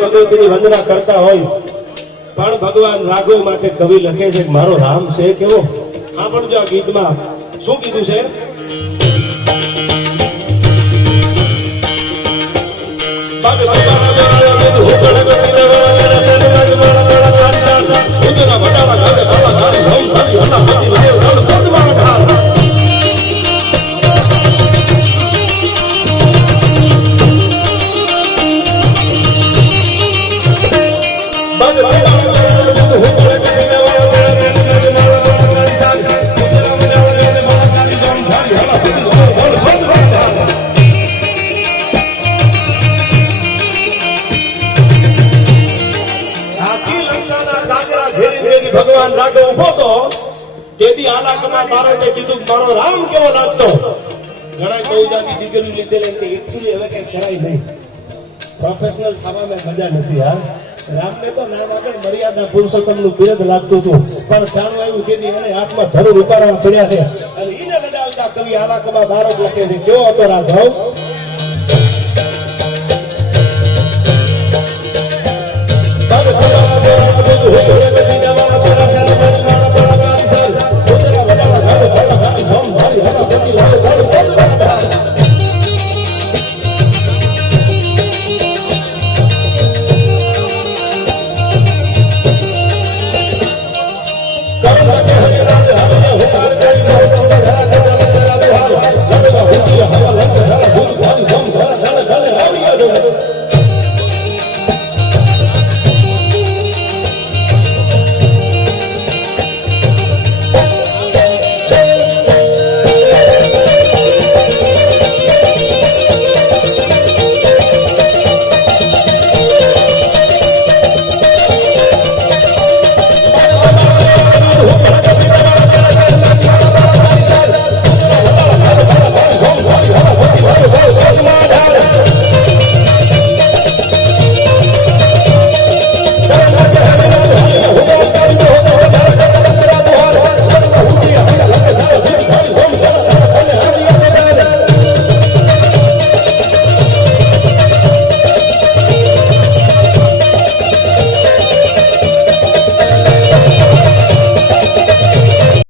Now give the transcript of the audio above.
ભગવતીની વંદના કરતા હોય પણ ભગવાન રાઘવ માટે કવિ લખે છે કે મારો રામ છે કેવો સાંભળજો આ ગીતમાં શું કીધું છે ભગવાન રાઘવ ઉભો તો તેથી આલાકમાં બારોટે કીધું મારો રામ કેવો લાગતો ઘણા બહુ જાતિ દીકરી લીધેલી કે એક્ચ્યુઅલી હવે કઈ કરાય નહીં પ્રોફેશનલ થવામાં મજા નથી યાર રામને તો નામ આગળ મર્યાદા પુરુષોત્તમનું બિરુદ લાગતું હતું પણ જાણવા આવ્યું તેથી એને હાથમાં ધનુર ઉપાડવા પડ્યા છે અને એને લડાવતા કવિ આલાકમાં બારોટ લખે છે કેવો હતો રાઘવ